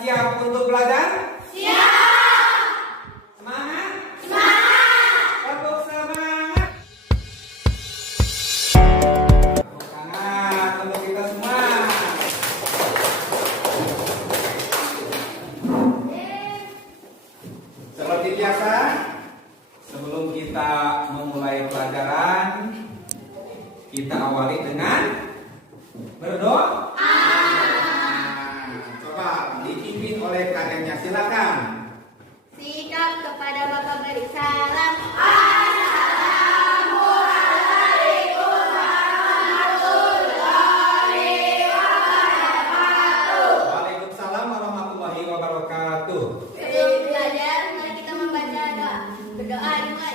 siap untuk belajar? Siap! Semangat? Semangat! Tepuk semangat! Tepuk tangan untuk kita semua. Seperti biasa, sebelum kita memulai pelajaran, kita awali dengan berdoa. Coba dipimpin oleh kakeknya, silakan. Sikap kepada Bapak beri salam. Waalaikumsalam warahmatullahi wabarakatuh. Sebelum belajar, mari kita membaca doa. Berdoa dimulai.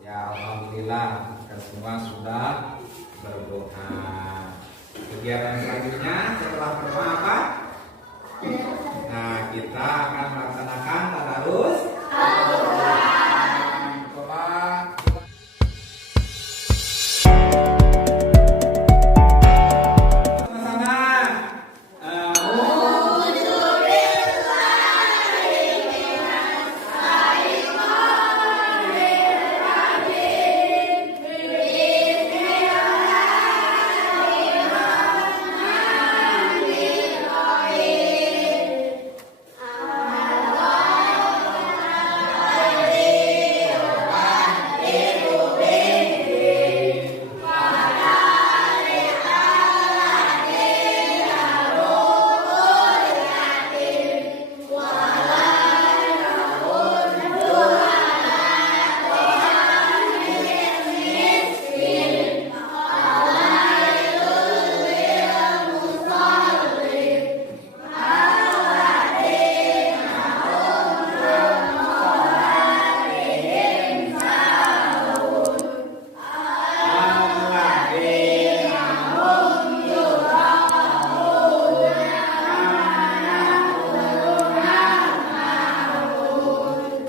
Ya, alhamdulillah kita semua sudah berdoa. Kegiatan selanjutnya setelah berdoa apa? Nah, kita akan melaksanakan tadarus. Coba. Sama-sama.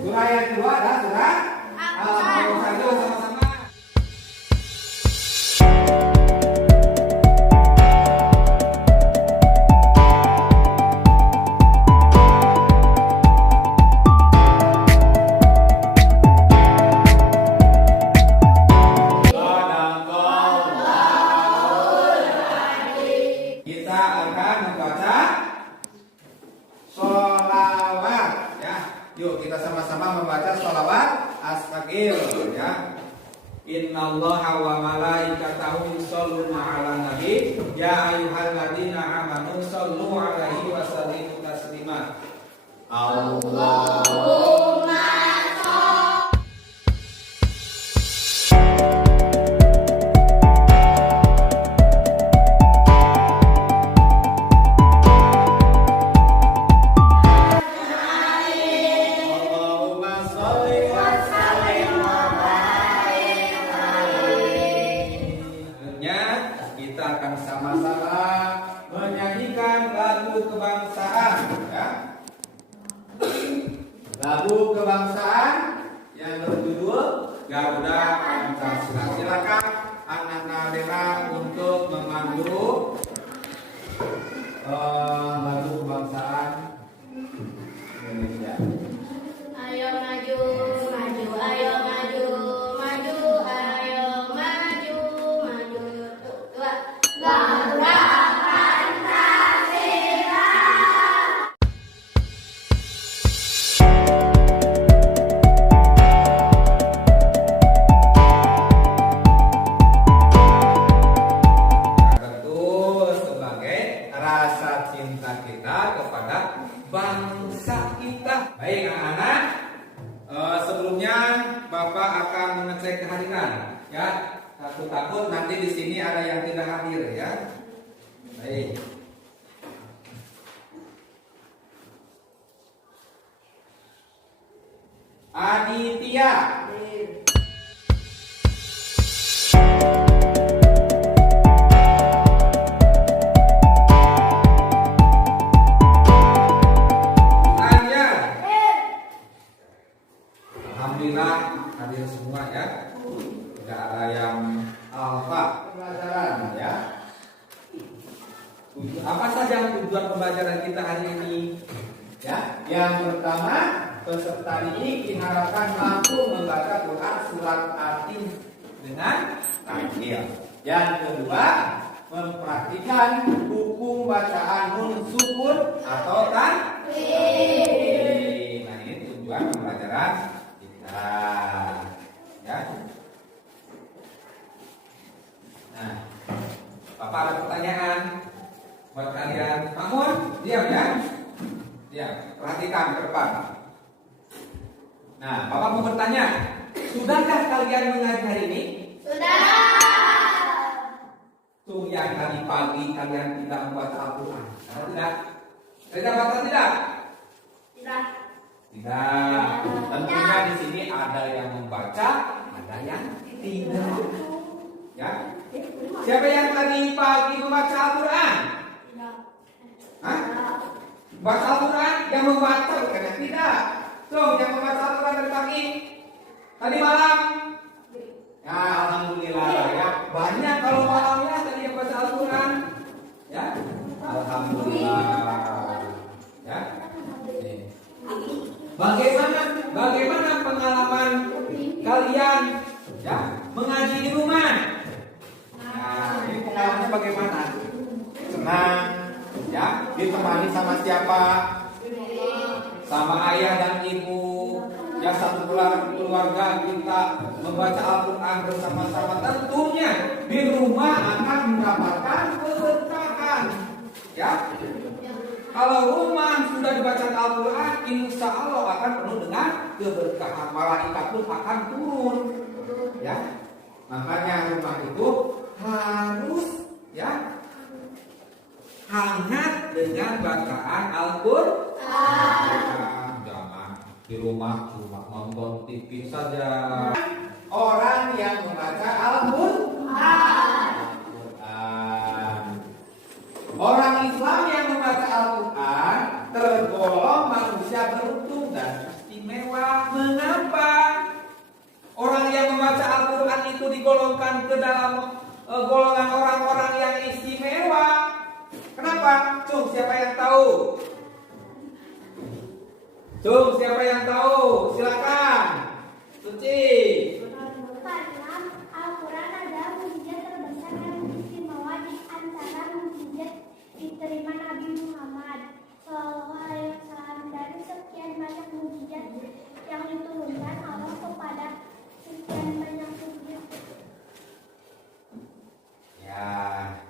Surah yang kedua adalah surah Al-Anfal. Sama-sama. Kita akan membaca sholawat ya. Yuk kita sama-sama membaca sholawat astagfir ya. Innallaha wa malaikatahu yusholluna 'alan nabi ya ayyuhalladzina amanu shollu 'alaihi wa sallimu taslima. Allahumma Allahumma sholli wa sallim wa barik alaihi. Selanjutnya kita akan sama-sama menyanyikan lagu kebangsaan ya. Lagu kebangsaan yang berjudul Garuda Pancasila. Silakan anak-anak Dera untuk memandu lagu kebangsaan Indonesia. Ayo maju, maju, ayo maju, maju, ayo maju, maju. Dua. Garuda Pancasila. Tentu sebagai rasa cinta kita kepada bangsa kita. Baik anak-anak, sebelumnya Bapak akan mengecek kehadiran ya. Takut nanti di sini ada yang tidak hadir ya. Baik. Aditya. Anjar. Alhamdulillah hadir semua ya. Tidak peserta didik diharapkan mampu membaca Quran surat Atin dengan tajwid. Yang kedua, mempraktikkan hukum bacaan nun sukun atau tanwin. Nah, ini tujuan pembelajaran kita. Ya. Nah, Bapak ada pertanyaan buat kalian? Bangun, diam ya. Diam, perhatikan ke depan. Nah, Bapak mau bertanya, sudahkah kalian mengaji hari ini? Sudah. Tuh yang tadi pagi kalian tidak membaca Al-Quran, atau tidak? Tidak baca tidak? Tidak. Tidak. Tentunya di sini ada yang membaca, ada yang tidak. Ya. Siapa yang tadi pagi membaca Al-Quran? Tidak. Hah? Baca Al-Quran? Yang membaca bukan yang tidak. Tuh, yang membaca Al-Quran dari pagi, tadi malam. Ya, alhamdulillah ya. Banyak kalau malamnya tadi yang baca Al-Quran. Ya. Alhamdulillah. Ya. Bagaimana pengalaman kalian ya mengaji di rumah? Nah, ini pengalamannya bagaimana? Senang, ya, ditemani sama siapa? Sama ayah dan ibu. Ya, satu keluarga kita membaca Al-Quran bersama-sama. Tentunya di rumah akan mendapatkan keberkahan. Ya, kalau rumah sudah dibaca Al-Quran, insya Allah akan penuh dengan keberkahan. Malaikat pun akan turun. Ya, makanya rumah itu harus ya hangat dengan bacaan Al-Quran. Jangan di rumah cuma nonton TV saja. Orang yang membaca Al-Quran. Orang Islam yang membaca Al-Quran tergolong manusia beruntung dan istimewa. Mengapa? Orang yang membaca Al-Quran itu digolongkan ke dalam golongan orang-orang yang istimewa. Kenapa? Siapa yang tahu? Siapa yang tahu? Silakan. Suci. Karena Al-Quran adalah mukjizat terbesar yang istimewa di antara mukjizat diterima Nabi Muhammad SAW. Dari sekian banyak mukjizat yang diturunkan Allah kepada sekian banyak subjek. Ya,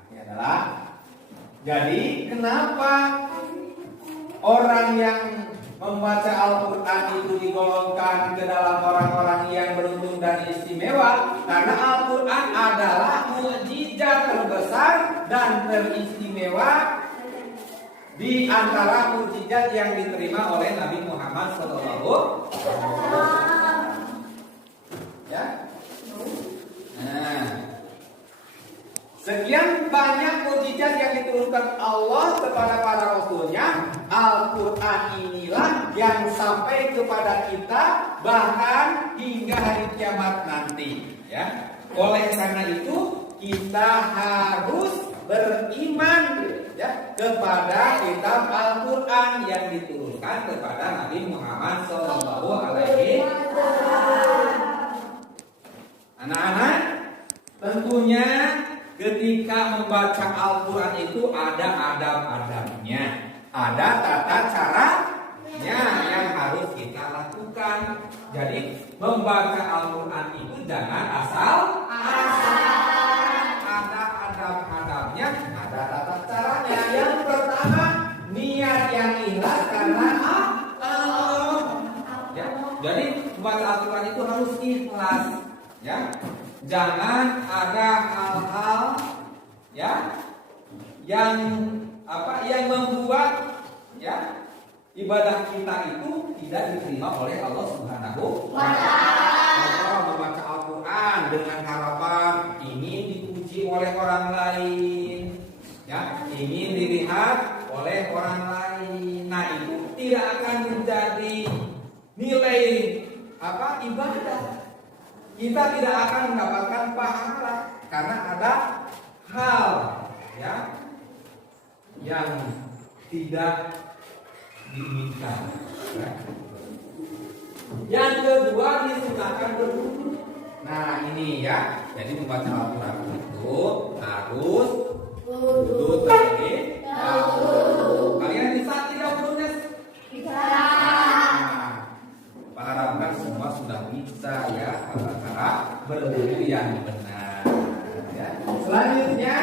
ini adalah. Jadi kenapa orang yang membaca Al-Quran itu digolongkan ke dalam orang-orang yang beruntung dan istimewa? Karena Al-Quran adalah mukjizat terbesar dan teristimewa di antara mukjizat yang diterima oleh Nabi Muhammad SAW. Ya. Nah, sekian banyak mukjizat yang diturunkan Allah kepada para rasulnya. Al-Quran inilah yang sampai kepada kita bahkan hingga hari kiamat nanti. Ya, oleh karena itu kita harus beriman ya kepada kitab Al-Quran yang diturunkan kepada Nabi Muhammad SAW. Anak-anak, tentunya ketika membaca Al-Quran itu ada adab-adabnya, ada tata caranya yang harus kita lakukan. Jadi membaca Al-Quran itu jangan asal-asalan. Ada adab-adabnya, ada tata caranya. Yang pertama, niat yang ikhlas karena Allah. Ya, jadi membaca Al-Quran itu harus ikhlas. Ya, jangan ada hal-hal ya yang membuat ya ibadah kita itu tidak diterima oleh Allah Subhanahu wa Ta'ala. Membaca Al-Quran dengan harapan ingin dipuji oleh orang lain, ya, ingin dilihat oleh orang lain. Nah, itu tidak akan menjadi nilai ibadah. Kita tidak akan mendapatkan pahala karena ada hal ya yang tidak diinginkan. Ya. Yang kedua disunahkan berduduk. Nah ini ya, jadi membaca Al-Quran itu harus duduk terlebih dahulu. Kalian bisa tidak duduknya? Pak harapkan semua sudah bisa ya cara berduduk yang benar. Ya. Selanjutnya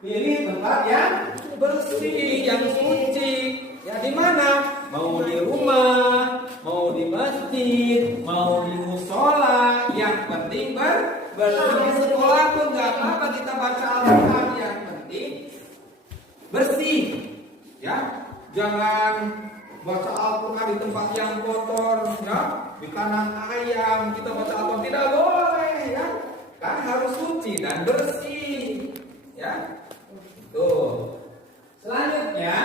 pilih tempat yang bersih, yang suci. Ya di mana? Mau di rumah, mau di masjid, mau di musola, yang penting bersih. Di sekolah pun nggak apa-apa kita baca Al-Quran, yang penting bersih. Ya, jangan baca Al-Quran di tempat yang kotor, ya, di kandang ayam kita baca Al-Quran tidak boleh, ya, kan harus suci dan bersih, ya. Tuh. Selanjutnya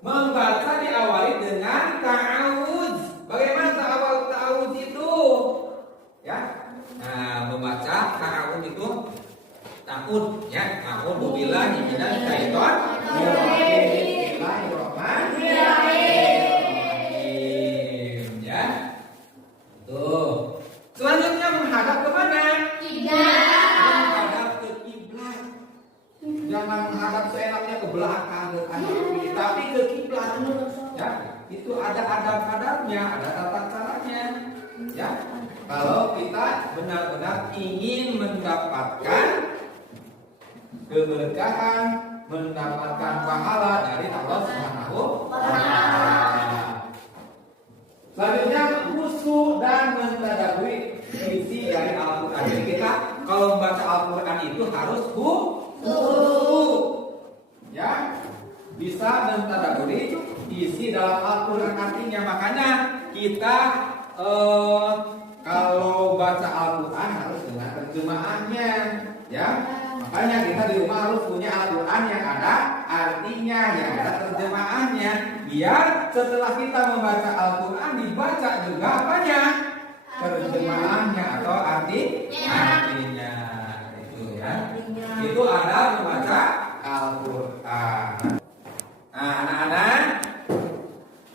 membaca diawali dengan ta'awudz. Bagaimana ta'awudz itu? Ya. Nah, membaca ta'awudz itu ta'ud ya. A'udzu billahi minasy syaithanir rajim. Bismillahirrahmanirrahim. Ya. Tuh. Selanjutnya menghadap ke mana? Menghadap ke kiblat. Jangan menghadap seenaknya ke belakang, ke kanan kiri, tapi ke kiblat. Ya, itu ada adab-adabnya, ada tata caranya. Ya, kalau kita benar-benar ingin mendapatkan keberkahan, mendapatkan pahala dari Allah Subhanahu wa Ta'ala. Selanjutnya khusyuk dan mentadabburi isi dari Al-Quran. Jadi kita kalau membaca Al-Quran itu harus khusyuk, ya, bisa mentadabburi isi dalam Al-Quran artinya. Makanya kita kalau baca Al-Quran harus dengan terjemahannya, ya. Makanya kita di rumah harus punya Al-Quran yang ada artinya, yang ada terjemahannya, biar setelah kita membaca Al-Quran dibaca juga apanya? Terjemahannya atau artinya. Itu ya. Itu ada membaca Al-Quran. Nah, anak-anak.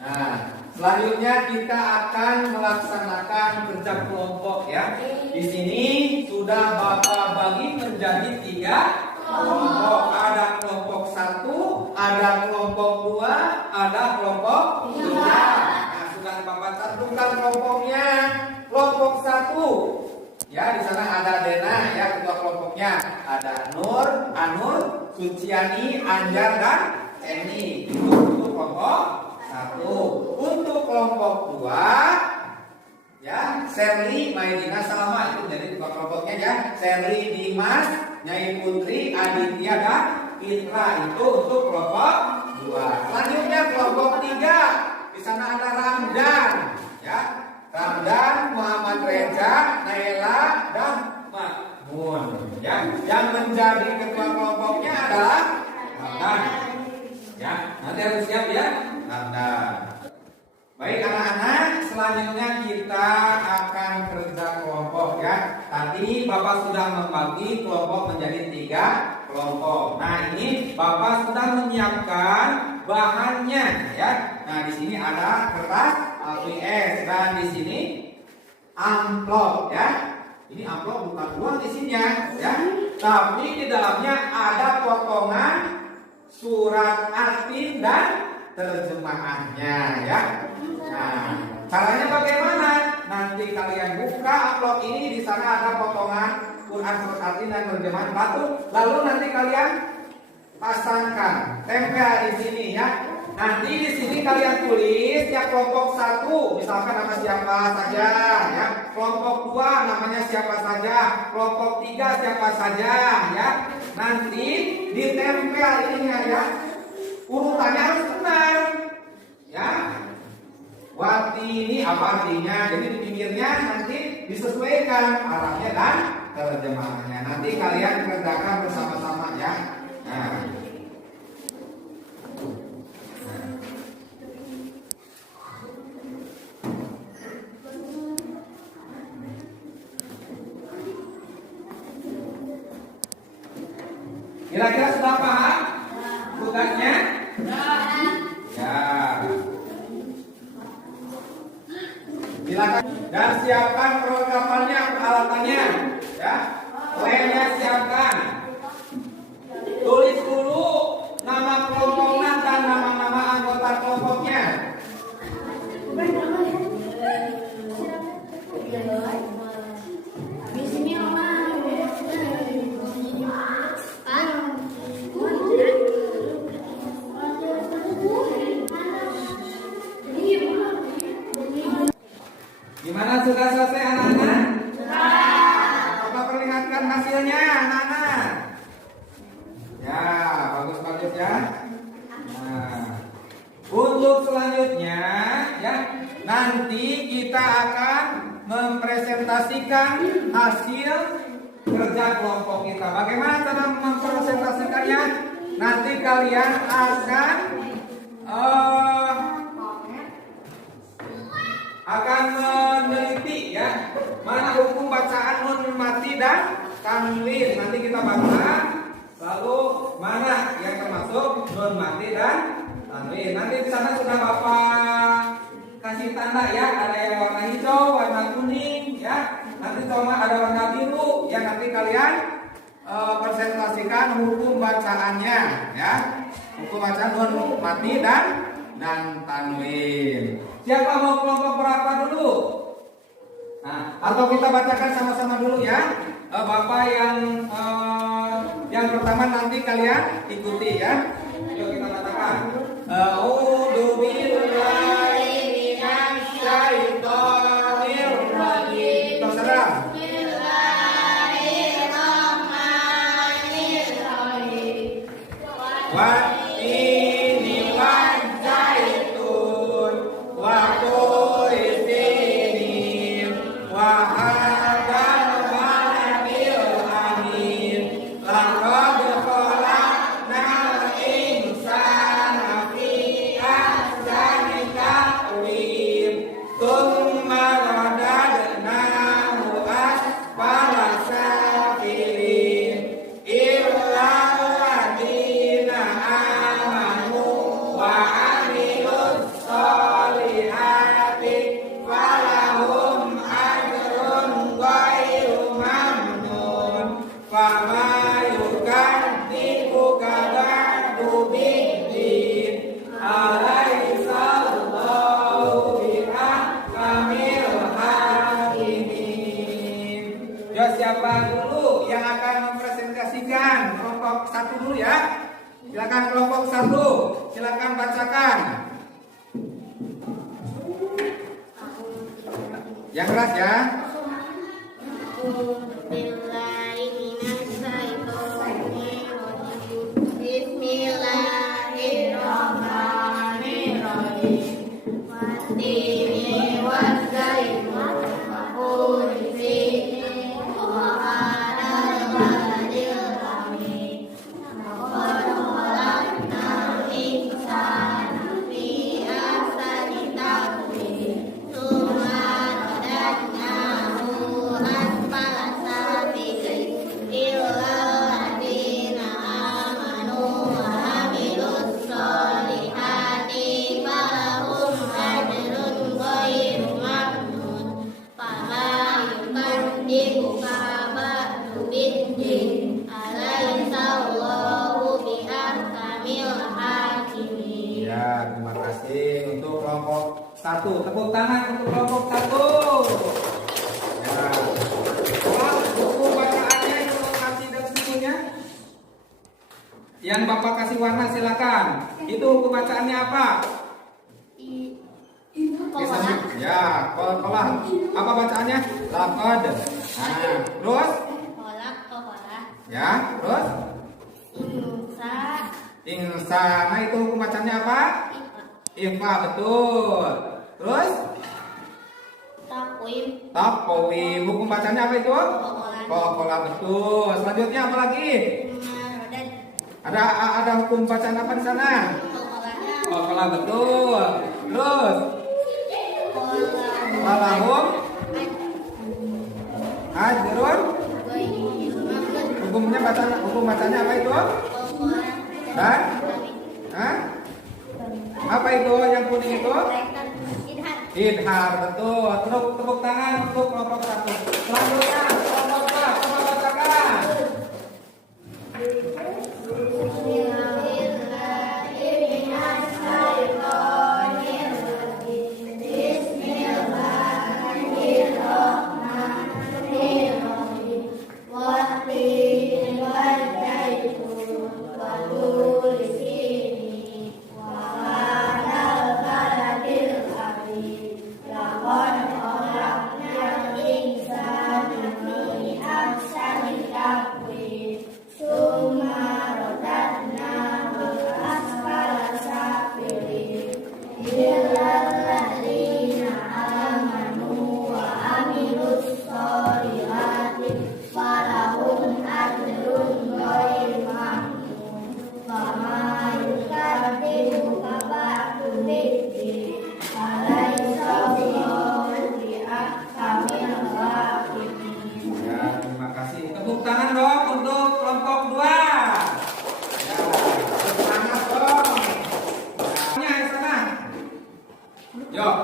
Nah, selanjutnya kita akan melaksanakan kerja kelompok ya. Di sini sudah Bapak bagi menjadi 3 kelompok. Ada kelompok 1, ada kelompok 2, ada kelompok 3. Nah, sudah Bapak cantumkan kelompoknya. Kelompok 1. Ya, di sana ada Dena ya, ketua kelompoknya. Ada Nur, Anur, Suciani, Anjar dan Eni. Itu untuk kelompok 1. Untuk kelompok 2 ya, Serli, Maidina, Salama itu jadi ketua kelompoknya ya. Serli, Dimas, Nyai Putri, Aditya dan Fitra itu untuk kelompok 2. Selanjutnya kelompok 3. Di sana ada Ramdan ya. Ramdan, Muhammad Reza, Naila dan Makmun ya. Yang menjadi ketua kelompoknya adalah Ramdan. Ya, nanti harus siap ya, Ramdan. Baik anak-anak, selanjutnya kita akan kerja kelompok ya. Tadi Bapak sudah membagi kelompok menjadi 3 kelompok. Nah ini Bapak sudah menyiapkan bahannya ya. Nah di sini ada kertas ABS dan di sini amplop ya. Ini amplop bukan uang isinya ya, tapi di dalamnya ada potongan surat arti dan terjemahannya ya. Nah, caranya bagaimana? Nanti kalian buka amplop ini, di sana ada potongan Quran surat arti dan terjemahan batu. Lalu nanti kalian pasangkan, tempel di sini ya. Nanti di sini kalian tulis ya kelompok 1, misalkan nama siapa saja ya. Kelompok 2 namanya siapa saja. Kelompok 3 siapa saja ya. Nanti ditempel ininya ya. Urutannya harus benar ya. Wati ini apa artinya? Jadi di pinggirnya nanti disesuaikan arahnya dan terjemahannya. Nanti kalian kerjakan bersama-sama ya. Nah. Kira-kira sudah paham tugasnya? Ya. Silakan dan siapkan perlengkapannya, peralatannya, ya. Lemnya siapkan. Tulis dulu nama kelompoknya dan nama-nama anggota kelompoknya. Gimana, sudah selesai anak-anak? Coba perlihatkan hasilnya anak-anak. Ya, bagus-bagus ya. Nah, untuk selanjutnya ya, nanti kita akan mempresentasikan hasil kerja kelompok kita. Bagaimana cara mempresentasikannya? Nanti kalian akan meneliti ya, mana hukum bacaan nun mati dan tanwin. Nanti kita baca, lalu mana yang termasuk nun mati dan tanwin. Nanti di sana sudah Bapak kasih tanda ya, ada yang warna hijau, warna kuning ya. Nanti sama ada warna biru ya, nanti kalian presentasikan hukum bacaannya ya. Hukum bacaan nun mati dan tanwin. Siapa mau kelompok berapa dulu? Nah, atau kita bacakan sama-sama dulu ya. Bapak yang pertama nanti kalian ikuti ya. Yuk kita bacakan. A'udzu billahi minasy syaithanir rajim. Terserah. Bismillahirrahmanirrahim. Siapa dulu yang akan mempresentasikan? Kelompok satu dulu ya. Silakan kelompok satu, silakan bacakan. Yang keras ya. Terima kasih untuk kelompok satu. Tepuk tangan untuk kelompok satu. Ya. Buku bacaannya informasi dan sebagainya. Yang Bapak kasih warna silakan. Itu buku bacaannya apa? Ya, kolak. Apa bacaannya? Laqad. Nah, terus? Kolak. Ya, terus? Insa. Nah, itu hukum bacaannya apa? Ifa, betul. Terus? Takwim. Hukum bacanya apa itu? Kokola, betul. Selanjutnya apa lagi? Ada hukum bacaan apa di sana? Kokola, betul. Terus? Walahum ajrun. Hukum bacanya apa itu? Dan? Hah? Apa itu yang kuning itu? Idhar, betul. Tepuk tangan untuk kelompok 1. Selanjutnya kelompok 2, coba bacakan.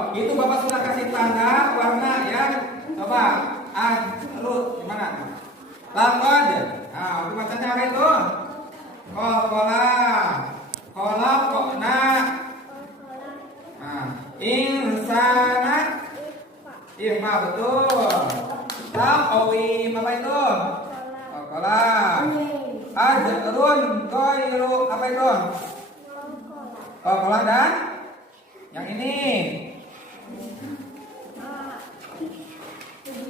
Itu Bapak sudah kasih tanda warna ya. Coba, Ruth gimana? Lakon. Nah, untuk bacanya apa itu? Kola, kokna. Nah, insana. Iya, betul. Owim apa itu? Kola. Ajrun, koiru apa itu? Kola dan yang ini.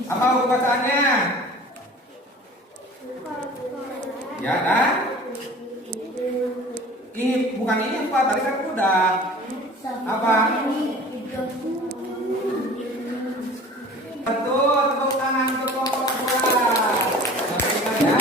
Apa huruf bacaannya? Ya dan bukan ini apa? Tadi kan udah. Apa? Betul, tepuk tangan untuk kelompok 2. Lanjutkan ya.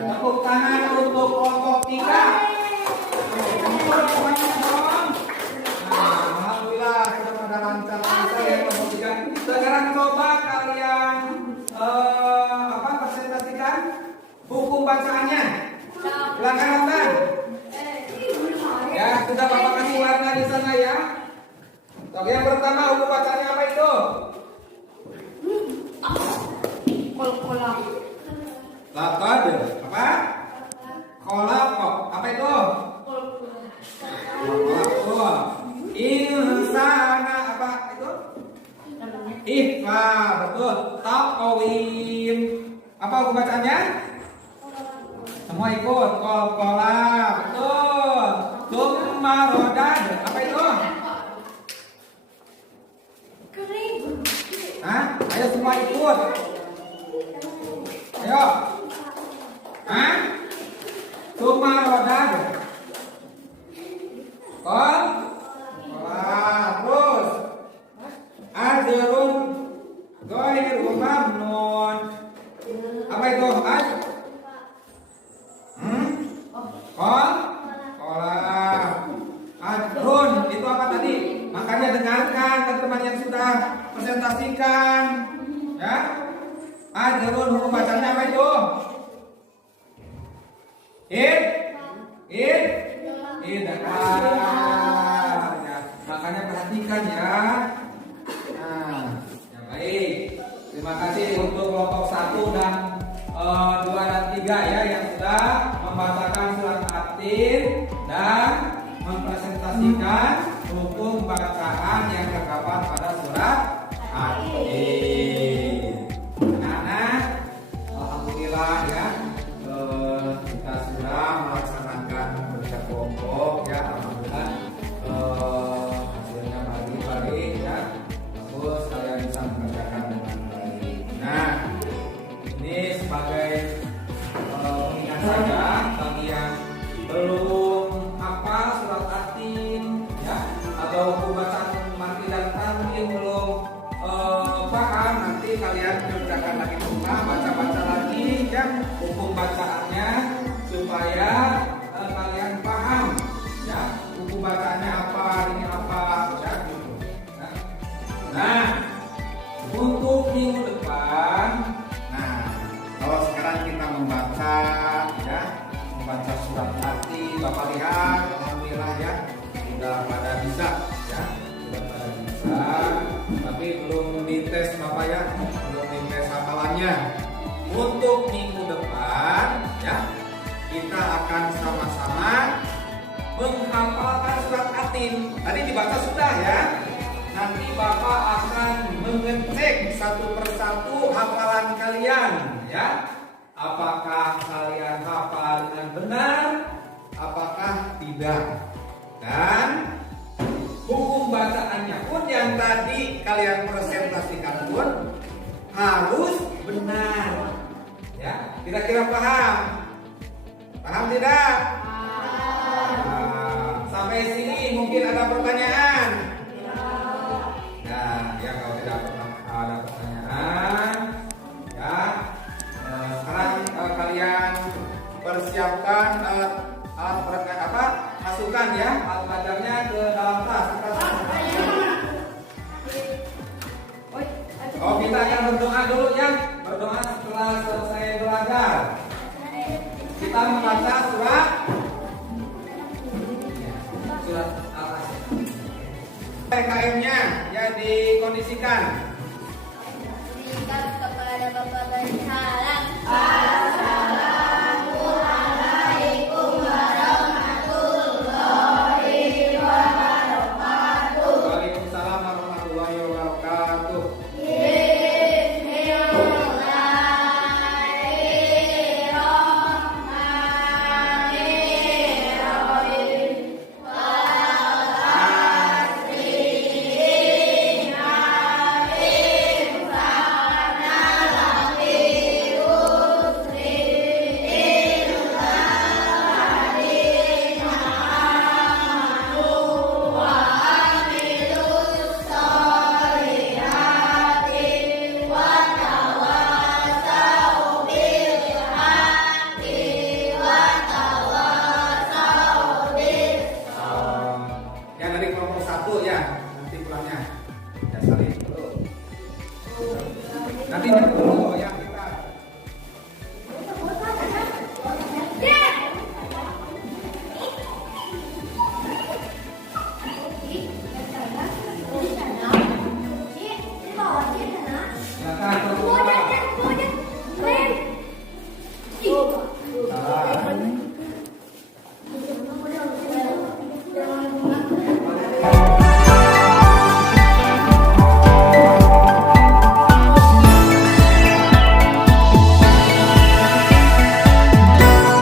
Tepuk tangan untuk kelompok 3. Nah, alhamdulillah sudah pada lancar ya kelompok 3. Sekarang coba kalian presentasikan hukum bacaannya. Silakan nonton. Ya, sudah Bapak kasih warna di sana ya. Oke, yang pertama hukum bacaannya apa itu? Kolak. Lakad, apa? Kolak, apa itu? Kolak. Insana apa itu? Ifa, betul. Taqwim. Apa hukum bacaannya? Semua ikut. Kolak, betul. Tsumma rodad, apa itu? Hah? Ayo semua ikut. Ayo. Hah? Tsumma rodad. Terus ajrun ghairu mamnun. Apa itu? Ajrun itu apa tadi? Makanya dengarkan teman-teman yang sudah presentasikan ya. Ajrun hukum bacanya apa itu? Ya, makanya perhatikan ya. Nah, ya baik. Terima kasih untuk kelompok 1 dan 2 dan 3 ya yang sudah membacakan surat At-Tin dan mempresentasikan hukum bacaan yang terdapat pada surat At-Tin. Nah, alhamdulillah ya. Kita sudah melaksanakan kerja kelompok ya, alhamdulillah hasilnya baik ya, terus kalian bisa mengerjakan dengan supaya kalian paham ya buku bacaannya apa, ini apa ya gitu. Nah, untuk minggu depan, kalau sekarang kita membaca ya, membaca surat hati, Bapak lihat, alhamdulillah ya, sudah pada bisa ya, sudah pada bisa, tapi belum dites Bapak ya, belum dites hafalannya. Untuk minggu depan ya, kita akan sama-sama menghafalkan surat Atin. Tadi dibaca sudah ya. Nanti Bapak akan mengecek satu persatu hafalan kalian ya. Apakah kalian hafal dengan benar? Apakah tidak? Dan hukum bacaannya pun yang tadi kalian presentasikan pun harus benar. Ya, kira-kira paham? Paham tidak? Nah, sampai sini mungkin ada pertanyaan. Nah, ya kalau tidak ada pertanyaan, ya sekarang kalian persiapkan alat masukkan ya alat belajarnya ke dalam tas. Oh, kita akan berdoa dulu ya, berdoa setelah selesai belajar. Kita membaca surat atas. PKM-nya ya dikondisikan.